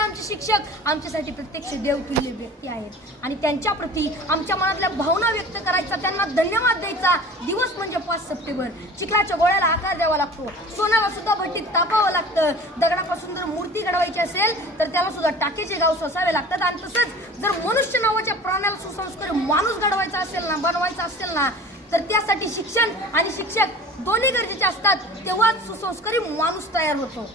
आमचे शिक्षक आमच्यासाठी प्रत्यक्ष देवतुल्य व्यक्ती आहेत आणि त्यांच्या प्रती आमच्या मनातल्या भावना व्यक्त करायचा, त्यांना धन्यवाद द्यायचा दिवस म्हणजे 5 सप्टेंबर. चिखलाच्या गोळ्याला आकार द्यावा लागतो, सोन्याला सुद्धा भट्टीत तापावं लागतं, दगडापासून जर मूर्ती घडवायची असेल तर त्याला सुद्धा टाकेचे गाव सोसावे लागतात. आणि तसंच जर मनुष्य नावाच्या प्राण्याला सुसंस्कारी माणूस घडवायचा असेल ना, बनवायचा असेल ना, तर त्यासाठी शिक्षण आणि शिक्षक दोन्ही गरजेचे असतात. तेव्हाच सुसंस्कारी माणूस तयार होतो.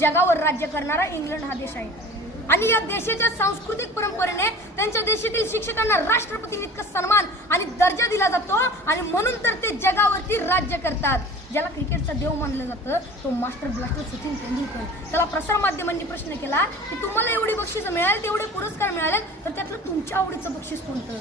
जगावर राज्य करणारा इंग्लंड हा देश आहे आणि या देशाच्या सांस्कृतिक परंपरेने त्यांच्या देशातील शिक्षकांना राष्ट्रपतींइतका सन्मान आणि दर्जा दिला जातो आणि म्हणून तर ते जगावरती राज्य करतात. ज्याला क्रिकेटचा देव मानलं जातं तो मास्टर ब्लास्टर सचिन तेंडुलकर. त्याला प्रसार माध्यमांनी प्रश्न केला की तुम्हाला एवढी बक्षीस मिळाली, तेवढे पुरस्कार मिळाले, तर त्यातलं तुमच्या आवडीचं बक्षीस कोणतं?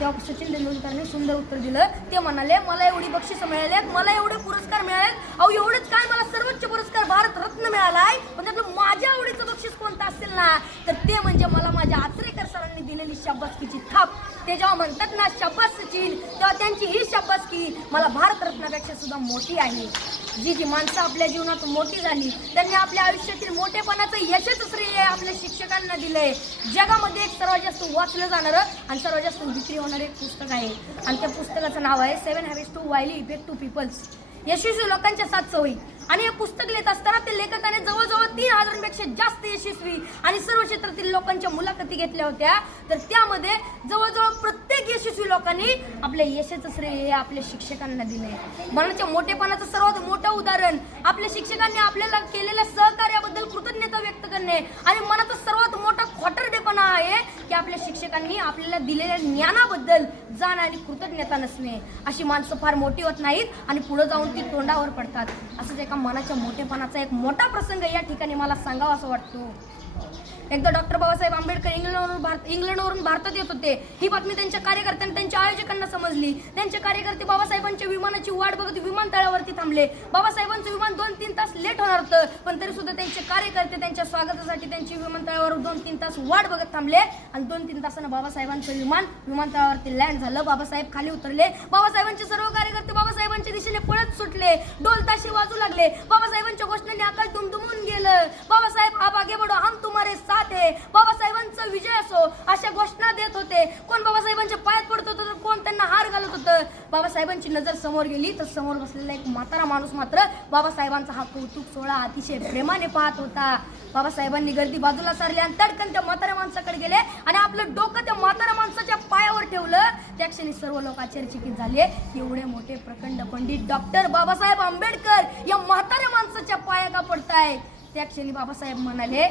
तेव्हा सचिन तेंडुलकरने सुंदर उत्तर दिलं. ते म्हणाले, मला एवढी बक्षीस मिळाली, मला एवढे पुरस्कार मिळाले, अहो एवढेच काय, मला सर्वोच्च पुरस्कार भारत रत्न मिळालाय, पण त्यातलं माझ्या आवडीचं बक्षीस कोणतं असेल ना, तर ते म्हणजे मला माझ्या आचरेकर सरांनी दिलेली शाबासकीची थाप. ते जेव्हा म्हणतात ना शाबास सचिन, तेव्हा त्यांची ही शाबासकी मला भारत रत्नापेक्षा सुद्धा मोठी आहे. जी माणसं आपल्या जीवनात मोठी झाली त्यांनी आपल्या आयुष्यातील मोठेपणाचं यशच श्रेय आपल्या शिक्षकांना दिलंय. जगामध्ये एक सर्वात जास्त वाचलं जाणारं आणि सर्वात जास्त विक्री होणारं एक पुस्तक आहे आणि त्या पुस्तकाचं नाव आहे 7 Habits to Highly Effective People. यशस्वी लोकांच्या 7 सवयी. आणि हे पुस्तक लिहित असताना ते लेखकाने जवळजवळ 3000पेक्षा जास्त यशस्वी आणि सर्व क्षेत्रातील लोकांच्या मुलाखती घेतल्या होत्या. तर त्यामध्ये जवळजवळ प्रत्येक यशस्वी लोकांनी आपल्या यशाचं श्रेय आपल्या शिक्षकांना दिलंय. मनाच्या मोठेपणाचं सर्वात मोठं उदाहरण आपल्या शिक्षकांनी आपल्याला केलेल्या सहकार्याबद्दल कृतज्ञता व्यक्त करणे आणि मनाचा सर्वात मोठा खोटरडेपणा आहे की आपल्या शिक्षकांनी आपल्याला दिलेल्या ज्ञानाबद्दल जाण आणि कृतज्ञता नसणे. अशी माणसं फार मोठी होत नाहीत आणि पुढे जाऊन ती तोंडावर पडतात. असंच एका मनाच्या मोठेपणाचा एक मोठा प्रसंग या ठिकाणी मला सांगावा असं वाटतो. एकदा डॉक्टर बाबासाहेब आंबेडकर इंग्लंडवरून भारतात येत होते. ही बातमी त्यांच्या कार्यकर्त्यांना, त्यांच्या आयोजकांना समजली. त्यांचे कार्यकर्ते बाबासाहेबांच्या विमानाची वाट बघत विमानतळावरती थांबले. बाबासाहेबांचं विमान 2-3 तास लेट होणार होतं, पण तरी सुद्धा त्यांचे कार्यकर्ते त्यांच्या स्वागतासाठी त्यांची विमानतळावर 2-3 तास वाट बघत थांबले आणि 2-3 तासानं बाबासाहेबांचं विमान विमानतळावरती लँड झालं. बाबासाहेब खाली उतरले. बाबासाहेबांचे सर्व कार्यकर्ते बाबासाहेबांच्या दिशेने पळत सुटले. ढोल ताशे वाजू लागले. बाबासाहेबांच्या घोषणांनी आकाश दुमदुमून गेलं. बाबासाहेब आप आगे बढ़ो, हम तुम्हारे साथ है, बाबासाहेबांचा विजय असो, अशा घोषणा देत होते. कोण बाबासाहेबांच्या पायात पडत होतं तर कोण त्यांना हार घालत होतं. बाबासाहेबांची नजर समोर गेली तर समोर बसलेला एक म्हातारा माणूस मात्र बाबासाहेबांचा हा कौतुक सोहळा अतिशय प्रेमाने पाहत होता. बाबासाहेबांनी गर्दी बाजूला सारली आणि तडकन त्या म्हाताऱ्या माणसाकडे गेले आणि आपलं डोकं त्या म्हाताऱ्या माणसाच्या पायावर ठेवलं. त्या क्षणी सर्व लोक आश्चर्यचकित झाले. एवढे मोठे प्रखंड पंडित डॉक्टर बाबासाहेब आंबेडकर या म्हाताऱ्या माणसाच्या पाया का पडतायत. त्या क्षणी बाबासाहेब म्हणाले,